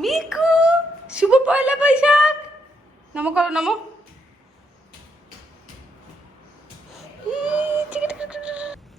Miku শুভ পয়লা বৈশাখ। নমো করো নমো।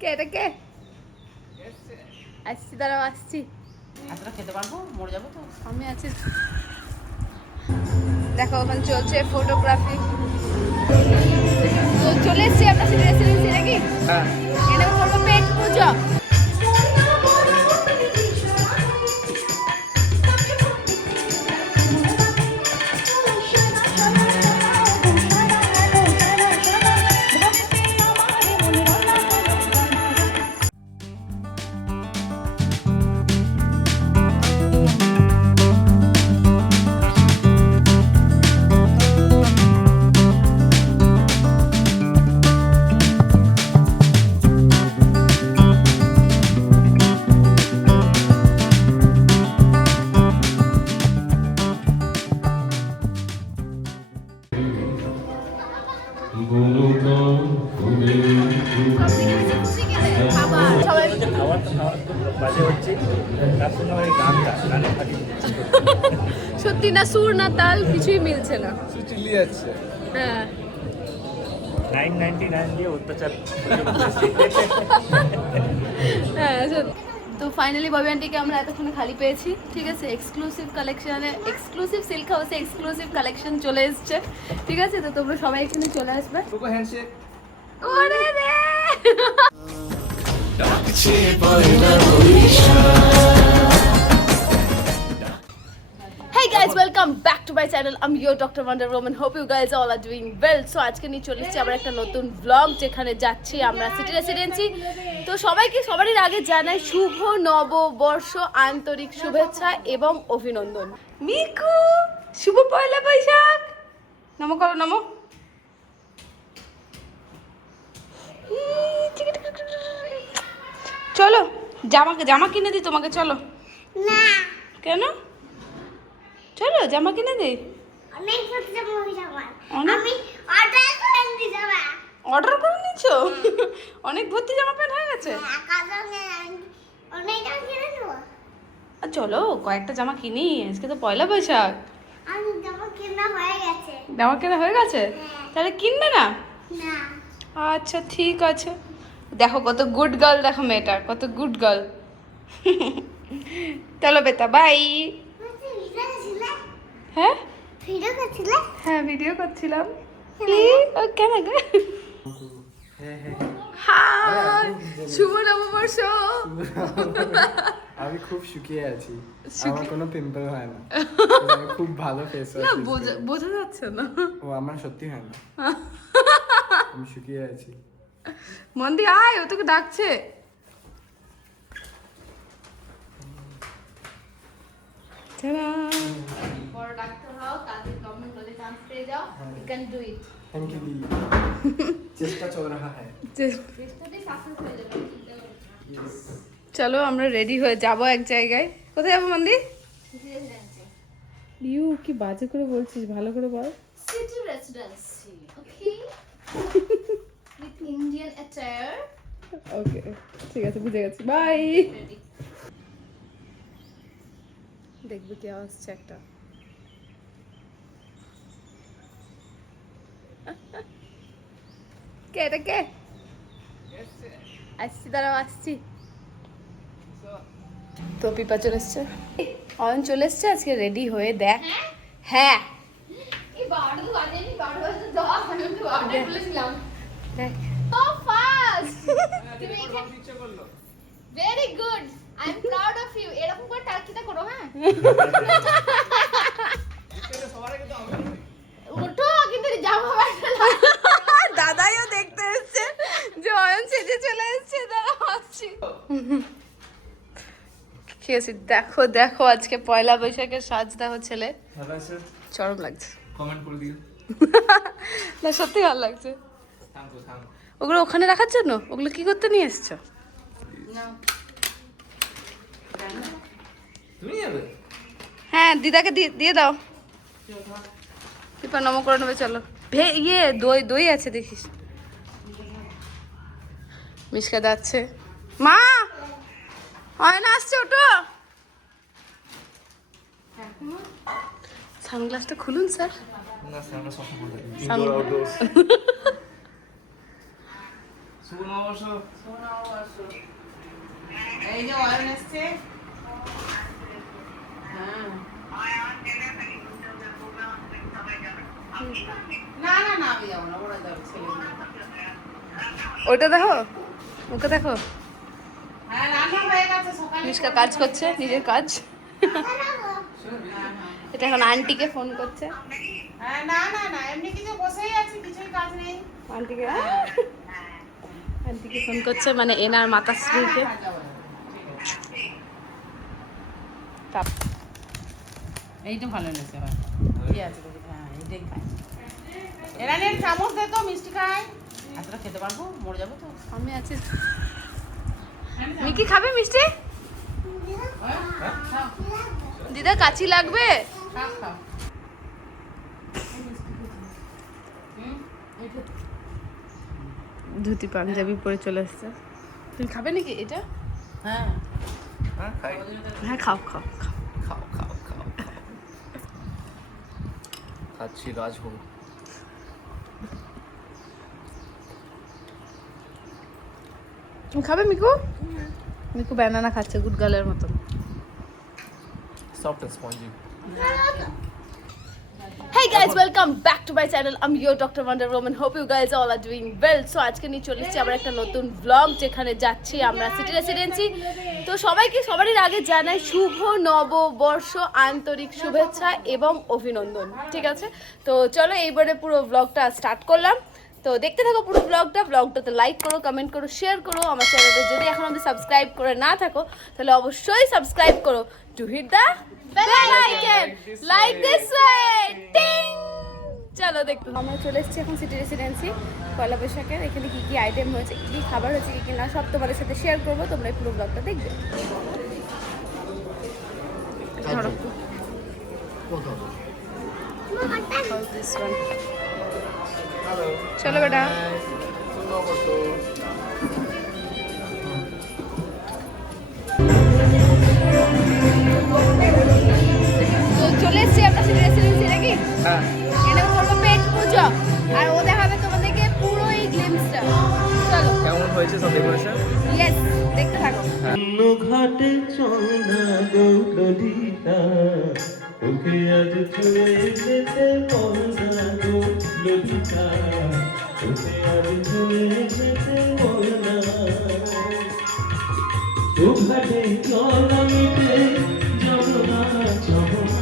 কে এটা কে? আসছি, দাঁড়াও আসছি। এতটা খেতে পারবো, মরে যাবো তো। আমি আছি। দেখো ওখানে চলছে ফটোগ্রাফি। তো চলে এসছি আমরা রেসিডেন্সি নাকি? হ্যাঁ। এখানে করবো পেট পুজো। সত্যি না, সুর না তাল কিছুই মিলছে না। চিল্লি যাচ্ছে। হ্যাঁ 999 দিয়ে অত্যাচার। হ্যাঁ তো ফাইনালি ববি আন্টিকে আমরা এতক্ষণে খালি পেয়েছি। ঠিক আছে, এক্সক্লুসিভ কালেকশনে, এক্সক্লুসিভ সিল্ক হাউসে এক্সক্লুসিভ কালেকশন চলে এসছে। ঠিক আছে, তো তোমরা সবাই এখানে চলে আসবে। তোকে হ্যান্ডশেক। ওরে রে Hey guys, welcome back to my channel. I'm your Dr. Wonder Woman. Hope you guys all are doing well. So আজকে নিয়ে চলে এসেছি আবার একটা নতুন vlog, যেখানে যাচ্ছি আমরা সিটি রেসিডেন্সি। তো সবাইকে সবারই আগে জানাই শুভ নববর্ষ, আন্তরিক শুভেচ্ছা এবং অভিনন্দন। মিকু শুভ পয়লা বৈশাখ। নমো করো নমো। চলো জামা কিনে দিই তোমাকে, চলো। না কেন? চলো জামা কিনে দিই। অনেক ভর্তি জামা হয়ে যাবে। অনেক? আমি অর্ডার করে দিতে যাবে। অর্ডার করে নিচ্ছো? অনেক ভর্তি জামা প্যান্ট হয়ে গেছে। কাজে অনেক জামা কিনে নেবো। আর চলো কয়েকটা জামা কিনি, আজকে তো পয়লা বৈশাখ। আমি জামা কেনা হয়ে গেছে। জামা কেনা হয়ে গেছে? হ্যাঁ। তাহলে কিনবে না? না আচ্ছা ঠিক আছে। দেখো কত গুড গার্ল, দেখো মেয়েটা কত গুড গার্ল। চলো বেটা বাই। ভিডিও করছিলে? হ্যাঁ ভিডিও করছিলে? হ্যাঁ ভিডিও করছিলাম। ও কেন গো? হাই শুভ নববর্ষ। আমি খুব শুকিয়ে আছি, আমার কোনো পিম্পল হয় না, আমি খুব ভালো ফেস না ওয়াশ। বোঝা যাচ্ছে না। ও আমার সত্যি হয় না, আমি শুকিয়ে আছি। মন্দি আয়, ও তোকে ডাকছে। বড় ডাক্তার হও, তাদের গভর্নমেন্ট কলেজে চান্স পেয়ে যাও। You can do it. Thank you दी, চেষ্টা চল রাহা হ্যায়। চেষ্টাতেই সাকসেস হয়ে যাবে। চলো আমরা রেডি হয়ে যাব এক জায়গায়। কোথায় যাবো মন্দি? ইউ কি বাজে করে বলছিস, ভালো করে বল। City residency, okay? With Indian attire. ওকে ঠিক আছে, বুঝে গেছি, বাই। Ready. দেখবে কি আসছে একটা। কে এটা কে? আসছি, দাঁড়াও আসছি। তো পিপা চলে এসছে, অয়ন চলে এসছে আজকে রেডি হয়ে। দেখ হ্যাঁ এই বারোটা তো বাজেনি, 12:10 আমি তো অর্ডার করেছিলাম। দেখ So fast. Very good. I'm proud of you. এরকম করে টার্কিটা করো, হ্যাঁ? ওঠো কিন্তু জামা পাল্টালো। দাদাইও দেখতে এসছে যে অয়ন সেজে চলে এসছে, দাঁড়া আসছি। ঠিক আছে, দেখো দেখো আজকে পয়লা বৈশাখের সাজ দেখো ছেলে, ভালো আছে? চরম লাগছে। কমেন্ট করে দিও। না সত্যি ভালো লাগছে। থামো থামো। ওগুলো ওখানে রাখার জন্য, ওগুলো কি করতে নিয়ে এসছো? তুমি যাবে? হ্যাঁ দিদাকে দিয়ে দাও। পিপা নমো করে নেবে, চলো। ইয়ে দই দই আছে দেখিস। মিশকা যাচ্ছে, মা অয়না আসছে, ওটো। সানগ্লাসটা খুলুন স্যার। না স্যার আমরা সব সময় করি Sun- ইনডোর আউটডোর শুভ নববর্ষ এই যে অয়ন এসছে। হ্যাঁ। না না না আমি যাবো না, ওরা যাবে ছেলেগুলো। ওটা দেখো, ওকে দেখো। হ্যাঁ রান্না হয়ে গেছে সকালে। মিষ্কা কাজ করছে, নিজের কাজ। এটা এখন আন্টিকে ফোন করছে। হ্যাঁ না না না এমনি কিছু বসেই আছি, কিছুই কাজ নেই। আন্টিকে আন্টিকে ফোন করছে, মানে এনার মাতাশ্রীকে। হ্যাঁ, যাবো, যাবো, ঠিক আছে। এইটা ভালো লেগেছে আমার। কি আছে দেখি, হ্যাঁ এইটাই খাই। এরানের চামচ দে তো, মিষ্টি খাই। এতটা খেতে পারবো, মরে যাবো তো। আমি আছি। মিকি খাবে মিষ্টি? খাও, দিদা কাচি লাগবে? খাও, খাও। হুম, ধুতি পাঞ্জাবি পরে চলে এসছে। তুমি খাবে নাকি এটা? হ্যাঁ হ্যাঁ খাই হ্যাঁ খাও খাও খাও। খাও খাও খাও খাও খাচ্ছি রাজভোগ তুমি খাবে মিকু? মিকু ব্যানানা খাচ্ছে গুড গার্লের মতন। Soft and spongy Hey guys, welcome back to my channel. I'm your Dr. Wonder Woman. Hope you guys all are doing well. So আজকে নিয়ে চলে এসেছি আবার একটা নতুন vlog, যেখানে যাচ্ছি আমরা সিটি রেসিডেন্সি। তো সবাইকে সবারই আগে জানাই শুভ নববর্ষ, আন্তরিক শুভেচ্ছা এবং অভিনন্দন। ঠিক আছে, তো চলো এইবারে পুরো ব্লগটা স্টার্ট করলাম। তো দেখতে থাকো পুরো ব্লগটাতে লাইক করো, কমেন্ট করো, শেয়ার করো। আমার চ্যানেলটা যদি এখন অবধি সাবস্ক্রাইব করে না থাকো তাহলে অবশ্যই সাবস্ক্রাইব করো to hit the bell icon like this way ting. চলো দেখতে আমরা চলে এসেছি এখন সিটি রেসিডেন্সি পয়লা বৈশাখের। এখানে কি কি আইটেম হয়েছে, কি কি খাবার হয়েছে, কি কি না, সব তোমাদের সাথে শেয়ার করবো। তোমরা এই পুরো ব্লগটা দেখবে। ধরো this one. চলো বেটা। তো চলে এসেছি আমরা সিটি রেসিডেন্সি নাকি? হ্যাঁ এটা করবো পেট পুজো, আর ও দেখাবে তোমাদেরকে পুরো এই গ্লিমসটা। চলো কেমন হয়েছে সব ডেকোরেশন ইয়েস দেখতে থাকো। ঘাটে চন্দা গৌরীটা ওকে আজ ছুঁয়ে যেতে বলনা গো ললিতা ওকে আজ ছুঁয়ে যেতে বলনা ও ঘাটে চল মিটে যমুনা যমুনা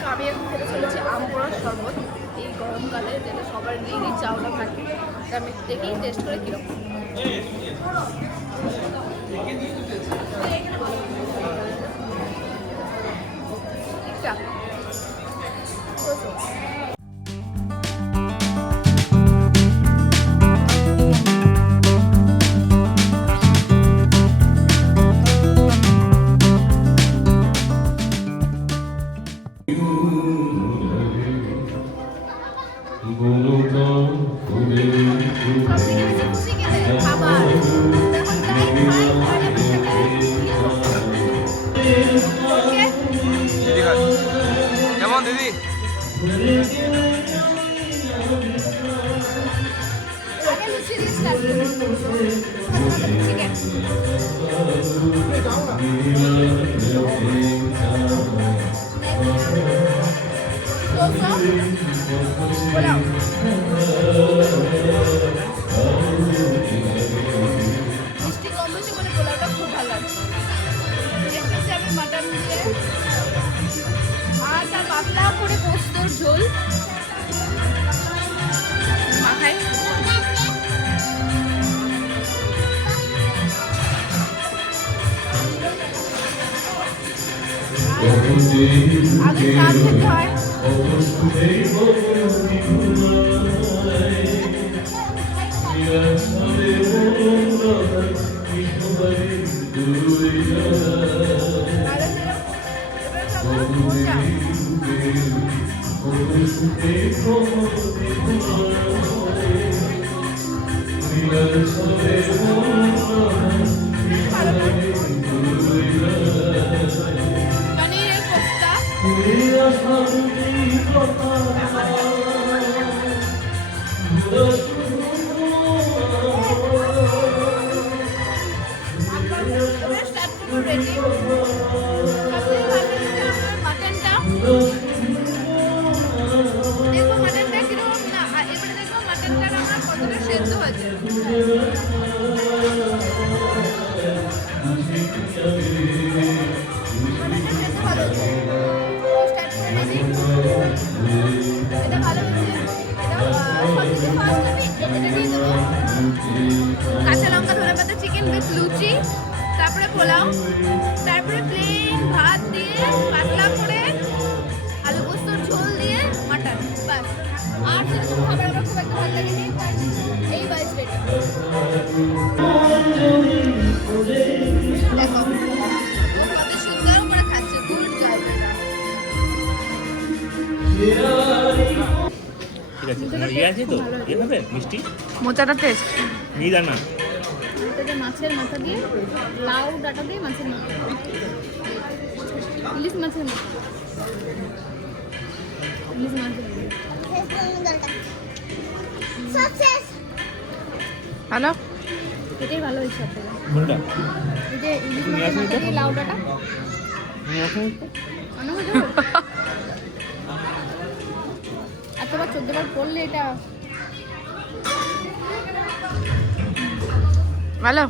তো আমি এখন খেতে চলেছি আম পোড়ার শরবত এই গরমকালে, যেটা সবার নিয়ে চাওলা থাকে। আমি দেখি টেস্ট করে কীরকম। ঠিকঠাক। কেমন দিদি Chicken. পোলাও। মিষ্টি কম বেশি বলে পোলাওটা খুব ভালো লাগছে। নেক্সট হচ্ছে আমি মাটন দিয়ে আর তার পাতলা করে পোস্তর ঝোল মাখাই। আগে চাল খেতে হয়। পনিরের কোফতা রেডি। মাটনটা দেখবো মাটনটা কিরকম না, এবারে দেখবো মাটনটা আমার কতটা সেদ্ধ হয়েছে। এটা ভালো হয়েছে। কাঁচা লঙ্কা ধরে পাতা চিকেন উইথ লুচি, তারপরে পোলাও, তারপরে প্লেন ভাত দিয়ে পাতলা করে আলু পোস্তর ঝোল দিয়ে মাটন, বাস। আর সেরকম খাবার আমার খুব একটা ভালো লাগেনি। এই বাইস রেডি। দেখো কত সুন্দর করে খাচ্ছে, গুড জব। ঠিক আছে, তোমার ইয়ে আছে তো এভাবে মিষ্টি মোচাটা টেস্ট মিহিদানা মাছের মাথা দিয়ে, লাউ ডাটা দিয়ে মাছের মাথা, ইলিশ মাছের মাথা, ইলিশ মাছের ভালো, এটাই ভালো হয়েছে সব থেকে। কোনটা এই যে ইলিশ মাছের মাথা দিয়ে লাউ ডাটা এতবার 14 বার পড়লে এটা ভালো।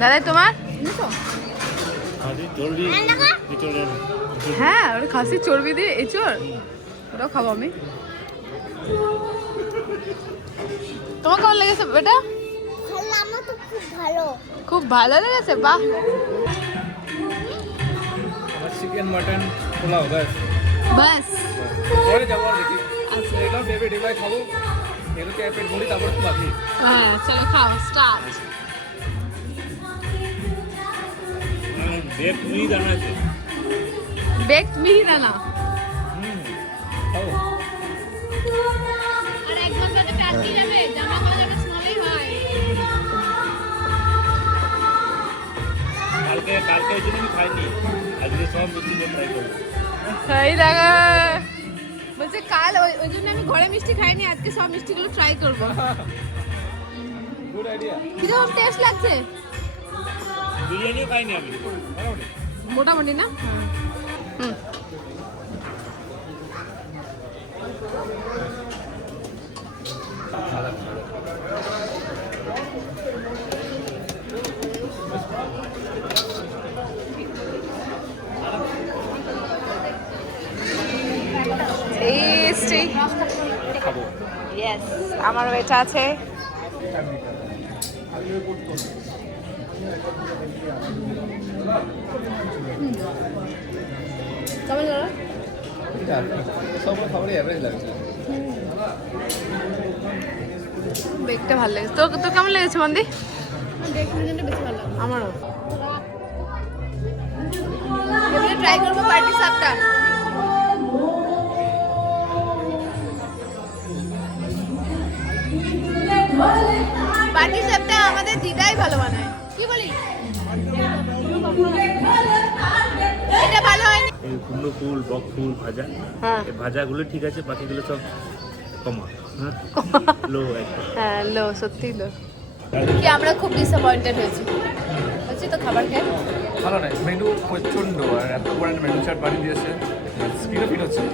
দাদা তোমার হ্যাঁ ওটা খাসির চর্বি দিয়ে এঁচড়, ওটাও খাবো আমি। তোমার কেমন লেগেছে বেটা? আমার তো খুব ভালো। খুব ভালো লেগেছে, বাহ। চিকেন মাটন পোলাও ব্যাস বাস পরে যাবো আর দেখি। এগুলো ফেভারিট, এগুলো খাবো, এগুলোকে পেট ভরি তারপর বাকি। হ্যাঁ চলো খাও, স্টার্ট। বেক মিহিদানা আছে, বেকড মিহিদানা খাবো। আর এক ঘন্টাতে টাটকি যাবে, জামা হয়ে যাবে, স্মলই হয়। কালকে ওই জন্য আমি খাইনি, আজকে সব মিষ্টি ট্রাই করবো। এই দেখা বলছে কাল ওই জন্য আমি ঘরে মিষ্টি খাইনি, আজকে সব মিষ্টিগুলো ট্রাই করবো। Good idea. কিরকম টেস্ট লাগছে? বিরিয়ানিও খাইনি আমি, মোটামুটি না? হুম টেস্টি। ইয়েস, আমারও এটা আছে। কেমন লাগলো? সব খাবারই অ্যাভারেজ লাগছে। বেকটা ভালো লেগেছে। তোর তোর কেমন লেগেছে মন্দি? বেশি ভালো লাগলো আমারও। এবারে ট্রাই করবো পার্টি সাপটা। পার্টি সাপটা আমাদের দিদাই ভালো বানায়, কি বলি? এটা ভালো হয়নি। এই কুমড়ো ফুল, বক ফুল ভাজা, হ্যাঁ এই ভাজাগুলো ঠিক আছে, বাকিগুলো সব কমা, হ্যাঁ লো একদম। হ্যাঁ লো, সত্যি লো। কি আমরা খুব ডিসঅ্যাপয়েন্টেড হয়েছি তো খাবার খেয়ে। ভালো নয়, মেনু প্রচণ্ড, আর এত বড় একটা মেনু চার্ট বানিয়ে দিয়েছে, স্ক্রিনও ফিট হচ্ছে না।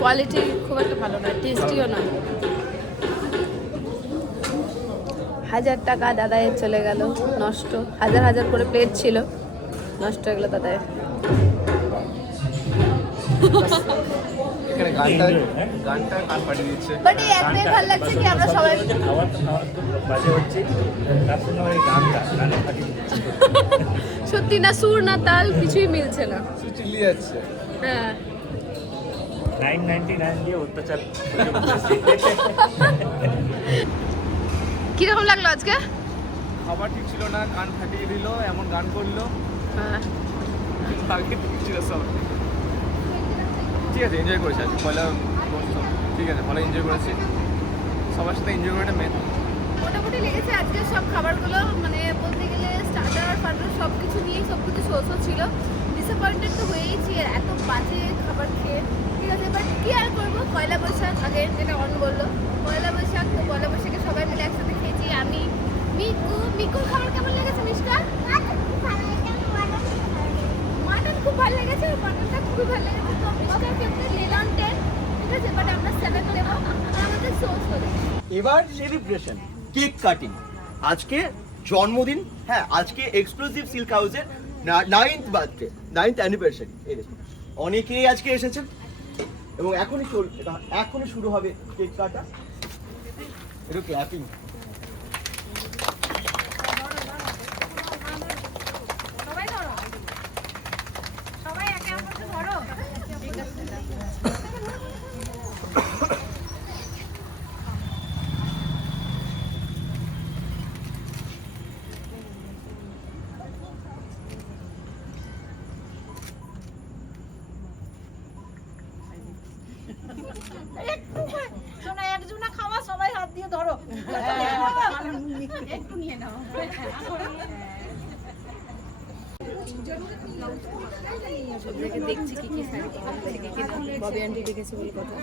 কোয়ালিটি খুব একটা ভালো নয়, টেস্টিও নয়। 1000 টাকা দাদায়ের চলে গেল নষ্ট, হাজার করে প্লেট ছিল, নষ্ট হয়ে গেল দাদায়ের। এখানে গানটা কান পাঠিয়ে দিচ্ছে। বাট এই একটাই ভালো লাগছে কি আমরা সবাই খাবার বাজে হচ্ছে, তার সঙ্গে আমার এই গানের ফাটিয়ে দিচ্ছে। সত্যি না সুর না তাল কিছুই মিলছে না। চিল্লি যাচ্ছে। হ্যাঁ 999 দিয়ে অত্যাচার কিরকম লাগলো আজকে? খাবার ঠিক ছিল না, কান ফাটিয়ে দিল, এমন গান করলো। হ্যাঁ আগে ঠিক ছিল সব। ঠিক আছে, এনজয় করেছি আজকে পয়লা বছর। ঠিক আছে, ভালো এনজয় করেছি, সবার সাথে এনজয় করাটা মেন। মোটামুটি লেগেছে আজকে সব খাবারগুলো, মানে বলতে গেলে স্টার্টার ফার্টার সব কিছু নিয়েই সব কিছু শোষও ছিল। ডিসঅ্যাপয়েন্টেড তো হয়েইছি এত বাজে খাবার খেয়ে। ঠিক আছে, বাট কী আর করবো, পয়লা বৈশাখ আগে যেটা অন বললো, পয়লা বৈশাখ তো পয়লা বৈশাখে সবাই মিলে একসাথে খেয়েছি। আমি মিকুর খাবার কেমন লেগেছে মিষ্টা? মাটন খুব ভালো লেগেছে, মাটনটা খুবই ভালো লেগেছে। তো মিষ্টার ক্ষেত্রে লেলন 10, ঠিক আছে, বাট আমরা 7 নেবো। আর আমাদের সোস হলো এবার সেলিব্রেশন কেক কাটিং। আজকে জন্মদিন, হ্যাঁ আজকে এক্সক্লুসিভ সিল্ক হাউসের 9th বার্থডে, 9th অ্যানিভার্সারি। এই দেখুন অনেকেই আজকে এসেছেন এবং এখনই শুরু হবে কেক কাটা। একটু ক্ল্যাপিং। শোনা একজনা খাওয়া, সবাই হাত দিয়ে ধরো, একটু নিয়ে নাও। সব জায়গায় দেখছি কি কি শাড়ি কখন থেকে কিনা, ববি আন্টি দেখেছে বলে কথা।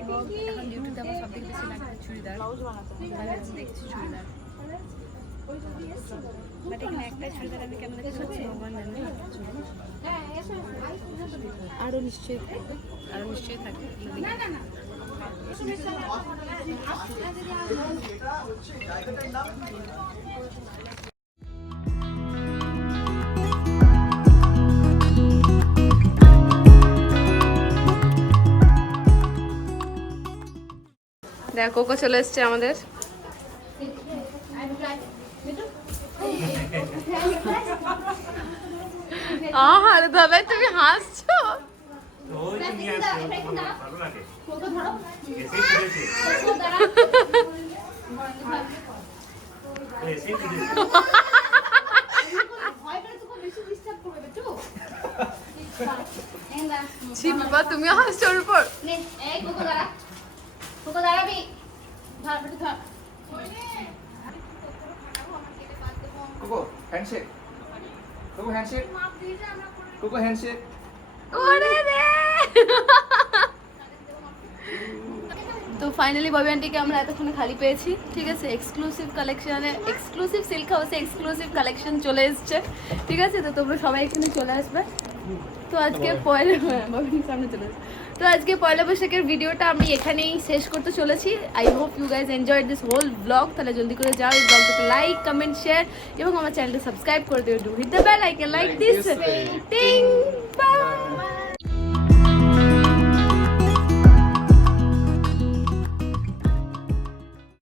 এখন ডিউটিতে আমার সব থেকে বেশি লাগছে চুড়িদার, দেখছি চুড়িদার। বাট এখানে একটা চুড়িদার আমি কেমন দেখতে পাচ্ছি আমার জানি, আরও নিশ্চয়ই থাকবে। দেখ কোকো চলে এসছে আমাদের। আরে দাদা তুমি হাসছো? ওই তো নিয়ে আসছে, ভালো লাগে। এসেই ফিরেছে। এসেই ফিরেছে। ছি বাবা তুমিও হাসছো ওর উপর। এই কোকো দাঁড়াবি, ধর বেটা ধর। Cocoa handshake, cocoa handshake, cocoa handshake. ওরে রে তো ফাইনালি ববি আন্টিকে আমরা এতক্ষণে খালি পেয়েছি। ঠিক আছে, এক্সক্লুসিভ কালেকশনে, এক্সক্লুসিভ সিল্ক হাউসে এক্সক্লুসিভ কালেকশন চলে এসছে। ঠিক আছে, তো তোমরা সবাই এখানে চলে আসবে। তো আজকে ববির সামনে চলে আসবে। তো আজকে পয়লা বৈশাখের ভিডিওটা আমি এখানেই শেষ করতে চলেছি। I hope you guys enjoyed this whole blog. তাহলে জলদি করে যাও, এই ব্লগটাকে লাইক, কমেন্ট, শেয়ার এবং আমার চ্যানেলটা সাবস্ক্রাইব করে দিও। Do hit the bell icon like this টিং।